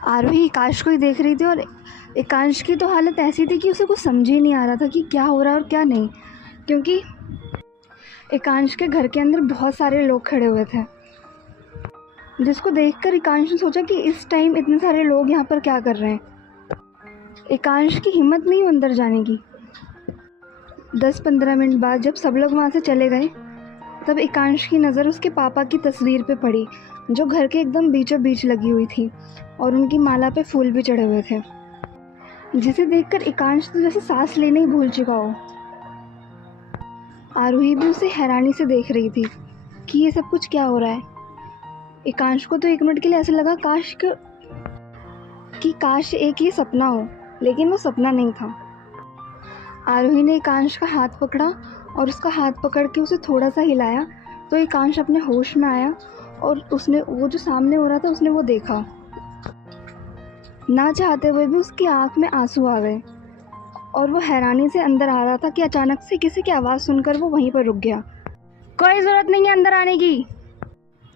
आरोही एकांश को ही देख रही थी और एकांश की तो हालत ऐसी थी कि उसे कुछ समझ ही नहीं आ रहा था कि क्या हो रहा है और क्या नहीं, क्योंकि एकांश के घर के अंदर बहुत सारे लोग खड़े हुए थे, जिसको देखकर एकांश ने सोचा कि इस टाइम इतने सारे लोग यहाँ पर क्या कर रहे हैं। एकांश की हिम्मत नहीं अंदर जाने की। 10-15 मिनट बाद जब सब लोग वहाँ से चले गए, तब एकांश की नज़र उसके पापा की तस्वीर पे पड़ी, जो घर के एकदम बीचों बीच लगी हुई थी और उनकी माला पे फूल भी चढ़े हुए थे, जिसे देखकर एकांश तो जैसे सांस लेने ही भूल चुका हो। आरोही भी उसे हैरानी से देख रही थी कि ये सब कुछ क्या हो रहा है। एकांश को तो एक मिनट के लिए ऐसा लगा काश एक ये सपना हो, लेकिन वो सपना नहीं था। आरोही ने एकांश का हाथ पकड़ा और उसका हाथ पकड़ के उसे थोड़ा सा हिलाया, तो एकांश अपने होश में आया और उसने वो जो सामने हो रहा था उसने वो देखा। ना चाहते हुए भी उसकी आंख में आंसू आ गए और वो हैरानी से अंदर आ रहा था कि अचानक से किसी की आवाज़ सुनकर वो वहीं पर रुक गया। कोई ज़रूरत नहीं है अंदर आने की,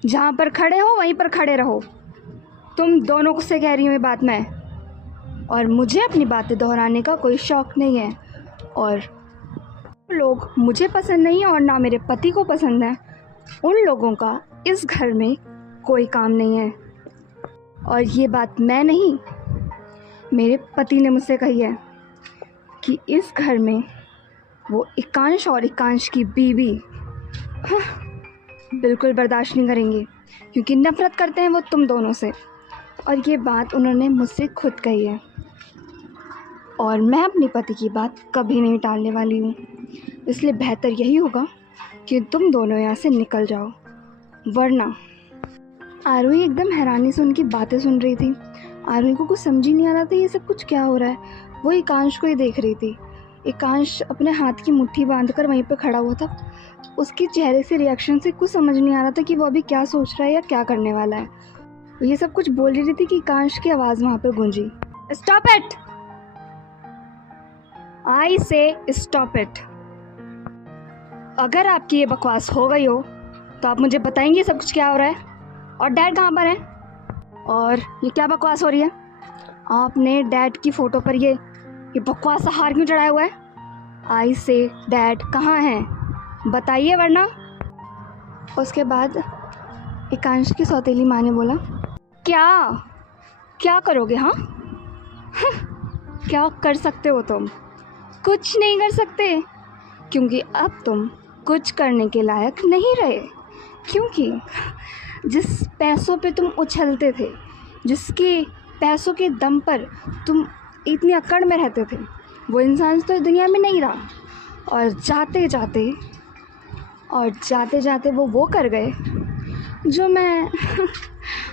जहाँ पर खड़े हो वहीं पर खड़े रहो। तुम दोनों से कह रही हूँ ये बात मैं, और मुझे अपनी बातें दोहराने का कोई शौक़ नहीं है, और लोग मुझे पसंद नहीं है और ना मेरे पति को पसंद है, उन लोगों का इस घर में कोई काम नहीं है। और ये बात मैं नहीं, मेरे पति ने मुझसे कही है कि इस घर में वो एकांश और एकांश की बीवी बिल्कुल बर्दाश्त नहीं करेंगे, क्योंकि नफ़रत करते हैं वो तुम दोनों से। और ये बात उन्होंने मुझसे खुद कही है, और मैं अपने पति की बात कभी नहीं टालने वाली हूँ। इसलिए बेहतर यही होगा कि तुम दोनों यहाँ से निकल जाओ, वरना। आरोही एकदम हैरानी से उनकी बातें सुन रही थी। आरोही को कुछ समझ ही नहीं आ रहा था ये सब कुछ क्या हो रहा है। वो एकांश को ही देख रही थी। एकांश अपने हाथ की मुट्ठी बांधकर वहीं पर खड़ा हुआ था। उसके चेहरे से रिएक्शन से कुछ समझ नहीं आ रहा था कि वो अभी क्या सोच रहा है या क्या करने वाला है। ये सब कुछ बोल रही थी कि एकांश की आवाज़ वहाँ पर गूंजी, स्टॉप इट, आई से स्टॉप इट। अगर आपकी ये बकवास हो गई हो तो आप मुझे बताएंगे सब कुछ क्या हो रहा है, और डैड कहाँ पर है, और ये क्या बकवास हो रही है। आपने डैड की फ़ोटो पर ये बकवास हार क्यों चढ़ाया हुआ है। आई से डैड कहाँ हैं, बताइए, वरना। उसके बाद एकांश की सौतेली माँ ने बोला, क्या करोगे, हाँ क्या कर सकते हो तुम, कुछ नहीं कर सकते, क्योंकि अब तुम कुछ करने के लायक नहीं रहे। क्योंकि जिस पैसों पे तुम उछलते थे, जिसके पैसों के दम पर तुम इतनी अकड़ में रहते थे, वो इंसान तो दुनिया में नहीं रहा। और जाते जाते वो कर गए जो मैं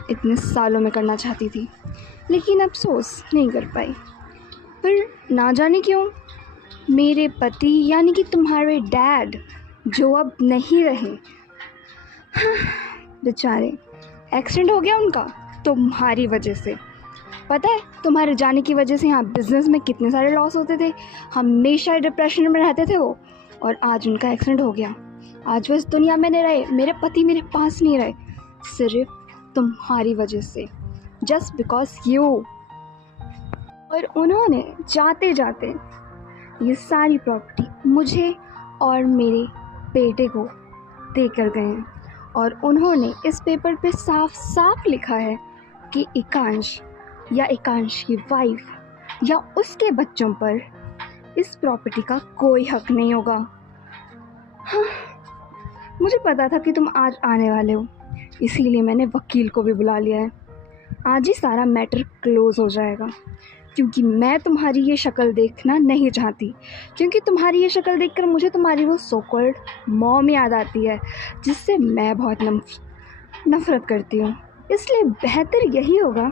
इतने सालों में करना चाहती थी, लेकिन अफसोस नहीं कर पाई। पर ना जाने क्यों मेरे पति यानी कि तुम्हारे डैड, जो अब नहीं रहे, बेचारे, एक्सीडेंट हो गया उनका तुम्हारी वजह से। पता है तुम्हारे जाने की वजह से यहाँ बिज़नेस में कितने सारे लॉस होते थे, हमेशा डिप्रेशन में रहते थे वो, और आज उनका एक्सीडेंट हो गया। आज वो इस दुनिया में नहीं रहे, मेरे पति मेरे पास नहीं रहे, सिर्फ तुम्हारी वजह से, जस्ट बिकॉज यू। और उन्होंने जाते जाते ये सारी प्रॉपर्टी मुझे और मेरे बेटे को देकर गए हैं, और उन्होंने इस पेपर पे साफ साफ लिखा है कि एकांश या एकांश की वाइफ या उसके बच्चों पर इस प्रॉपर्टी का कोई हक नहीं होगा। हाँ, मुझे पता था कि तुम आज आने वाले हो, इसीलिए मैंने वकील को भी बुला लिया है। आज ही सारा मैटर क्लोज हो जाएगा, क्योंकि मैं तुम्हारी ये शक्ल देखना नहीं चाहती, क्योंकि तुम्हारी ये शक्ल देखकर मुझे तुम्हारी वो सो कॉल्ड मॉम याद आती है, जिससे मैं बहुत नफ़रत करती हूँ। इसलिए बेहतर यही होगा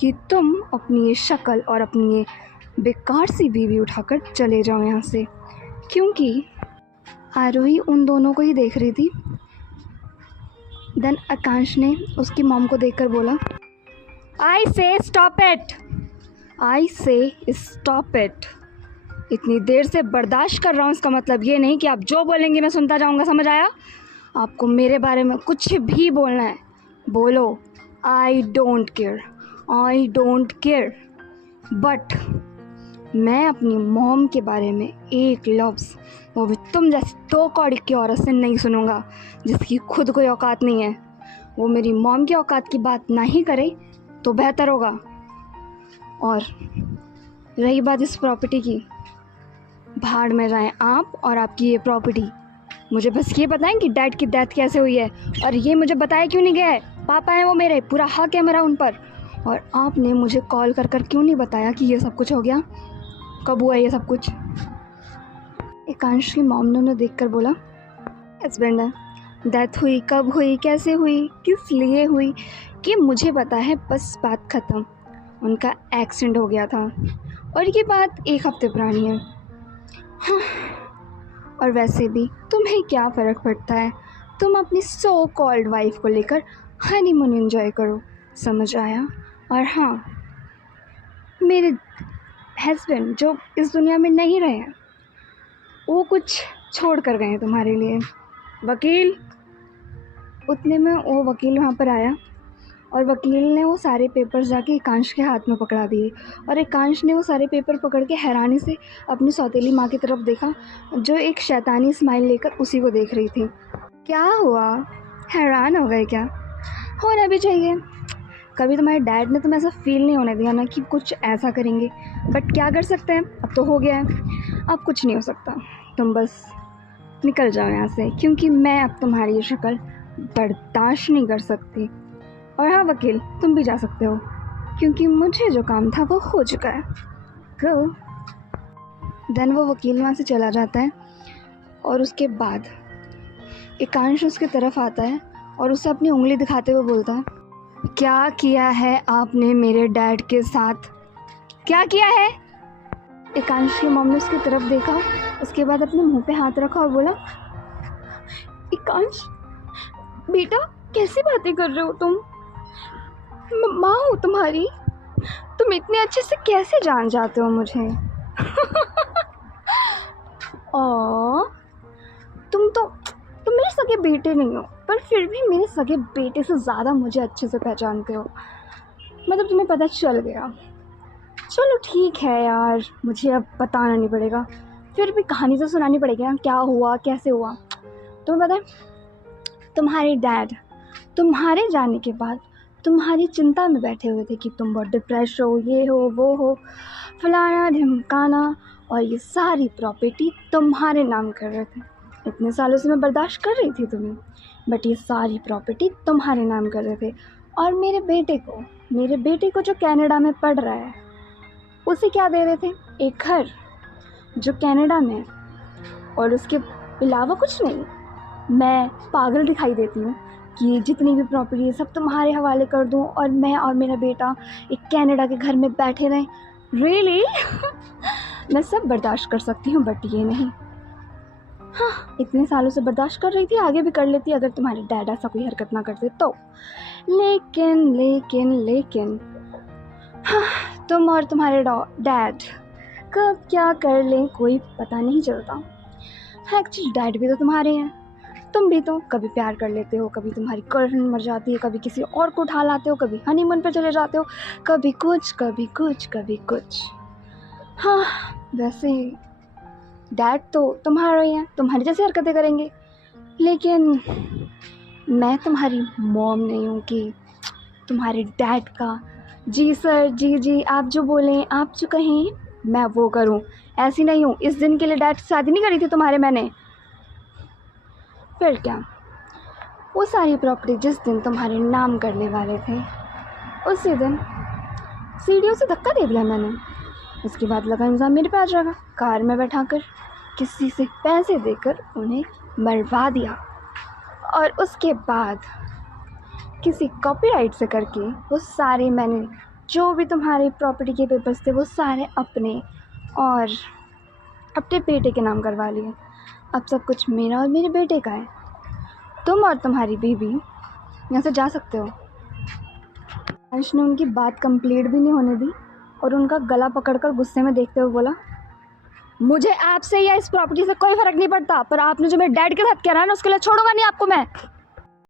कि तुम अपनी ये शक्ल और अपनी ये बेकार सी बीवी उठाकर चले जाओ यहाँ से। क्योंकि आरोही उन दोनों को ही देख रही थी। देन आकांश ने उसकी मॉम को देखकर बोला, आई से स्टॉप इट, आई से स्टॉप इट। इतनी देर से बर्दाश्त कर रहा हूँ, इसका मतलब ये नहीं कि आप जो बोलेंगे मैं सुनता जाऊँगा, समझ आया। आपको मेरे बारे में कुछ भी बोलना है बोलो, I don't care. I don't care, but मैं अपनी मॉम के बारे में एक लफ्ज़, वो भी तुम जैसी दो कौड़ी की औरत से नहीं सुनूंगा जिसकी खुद कोई औकात नहीं है। वो मेरी मॉम की औकात की बात ना ही करे तो बेहतर होगा। और रही बात इस प्रॉपर्टी की, भाड़ में जाएं आप और आपकी ये प्रॉपर्टी। मुझे बस ये बताएं कि डैड की डेथ कैसे हुई है, और ये मुझे बताया क्यों नहीं गया है। पापा हैं वो मेरे, पूरा हक है मेरा उन पर। और आपने मुझे कॉल कर कर क्यों नहीं बताया कि ये सब कुछ हो गया, कब हुआ ये सब कुछ। एकांश की मॉम ने उन्हें देखकर बोला, हस्बैंड है, डेथ हुई, कब हुई, कैसे हुई, किस लिए हुई, कि मुझे पता है, बस बात ख़त्म। उनका एक्सीडेंट हो गया था और ये बात 1 हफ्ते पुरानी है। हाँ, और वैसे भी तुम्हें क्या फ़र्क पड़ता है, तुम अपनी सो कॉल्ड वाइफ को लेकर हनीमून एंजॉय करो, समझ आया। और हाँ, मेरे हस्बैंड जो इस दुनिया में नहीं रहे हैं, वो कुछ छोड़ कर गए हैं तुम्हारे लिए। वकील, उतने में वो वकील वहाँ पर आया और वकील ने वो सारे पेपर्स जाके एकांश के हाथ में पकड़ा दिए। और एकांश ने वो सारे पेपर पकड़ के हैरानी से अपनी सौतेली माँ की तरफ देखा, जो एक शैतानी स्माइल लेकर उसी को देख रही थी। क्या हुआ, हैरान हो गए क्या? होना भी चाहिए। कभी तुम्हारे डैड ने तुम्हें ऐसा फील नहीं होने दिया ना कि कुछ ऐसा करेंगे, बट क्या कर सकते हैं, अब तो हो गया है, अब कुछ नहीं हो सकता। तुम बस निकल जाओ यहाँ से, क्योंकि मैं अब तुम्हारी ये शक्ल बर्दाश्त नहीं कर सकती। और हाँ वकील, तुम भी जा सकते हो, क्योंकि मुझे जो काम था वो हो चुका है। गो। देन वो वकील वहाँ से चला जाता है और उसके बाद एकांश उसकी तरफ आता है और उसे अपनी उंगली दिखाते हुए बोलता है, क्या किया है आपने मेरे डैड के साथ, क्या किया है? एकांश की मॉम ने उसकी तरफ देखा, उसके बाद अपने मुंह पे हाथ रखा और बोला, एकांश बेटा, कैसी बातें कर रहे हो तुम? माँ हो तुम्हारी, तुम इतने अच्छे से कैसे जान जाते हो मुझे? तुम मेरे सगे बेटे नहीं हो, पर फिर भी मेरे सगे बेटे से ज़्यादा मुझे अच्छे से पहचानते हो। मतलब तुम्हें पता चल गया। चलो ठीक है यार, मुझे अब बताना नहीं पड़ेगा, फिर भी कहानी तो सुनानी पड़ेगी ना, क्या हुआ, कैसे हुआ। तुम्हें पता है, तुम्हारे डैड तुम्हारे जाने के बाद तुम्हारी चिंता में बैठे हुए थे कि तुम बहुत डिप्रेस हो, ये हो, वो हो, फलाना ढिमकाना, और ये सारी प्रॉपर्टी तुम्हारे नाम कर रहे थे। इतने सालों से मैं बर्दाश्त कर रही थी तुम्हें, बट ये सारी प्रॉपर्टी तुम्हारे नाम कर रहे थे। और मेरे बेटे को जो कनाडा में पढ़ रहा है, उसे क्या दे रहे थे? एक घर जो कनाडा में है, और उसके अलावा कुछ नहीं। मैं पागल दिखाई देती हूँ कि जितनी भी प्रॉपर्टी है सब तुम्हारे हवाले कर दूँ और मैं और मेरा बेटा एक कनाडा के घर में बैठे रहें? रियली? मैं सब बर्दाश्त कर सकती हूँ, बट ये नहीं। हाँ, इतने सालों से बर्दाश्त कर रही थी, आगे भी कर लेती अगर तुम्हारे डैड ऐसा कोई हरकत ना करते तो। लेकिन हाँ, तुम और तुम्हारे डैड कब क्या कर लें कोई पता नहीं चलता। एक्चुअली डैड भी तो तुम्हारे हैं, तुम भी तो कभी प्यार कर लेते हो, कभी तुम्हारी गर्लफ्रेंड मर जाती है, कभी किसी और को उठा लाते हो, कभी हनीमून पे चले जाते हो, कभी कुछ। हाँ, वैसे डैड तो तुम्हारा ही है, तुम्हारी जैसी हरकतें करेंगे, लेकिन मैं तुम्हारी मॉम नहीं हूँ कि तुम्हारे डैड का जी सर, जी आप जो बोलें, आप जो कहें मैं वो करूँ। ऐसी नहीं हूँ। इस दिन के लिए डैड से शादी नहीं करी थी तुम्हारे मैंने। फिर क्या, वो सारी प्रॉपर्टी जिस दिन तुम्हारे नाम करने वाले थे, उसी दिन सीढ़ियों से धक्का दे दिया मैंने। उसके बाद लगा इंसान मेरे पे आ जाएगा, कार में बैठाकर किसी से पैसे देकर उन्हें मरवा दिया, और उसके बाद किसी कॉपीराइट से करके वो सारे, मैंने जो भी तुम्हारी प्रॉपर्टी के पेपर्स थे वो सारे अपने और अपने बेटे के नाम करवा लिए। अब सब कुछ मेरा और मेरे बेटे का है। तुम और तुम्हारी बीवी यहाँ से जा सकते हो। अंश ने उनकी बात कंप्लीट भी नहीं होने दी और उनका गला पकड़कर गुस्से में देखते हुए बोला, मुझे आपसे या इस प्रॉपर्टी से कोई फ़र्क नहीं पड़ता, पर आपने जो मेरे डैड के साथ किया ना, उसके लिए छोड़ूंगा नहीं आपको मैं।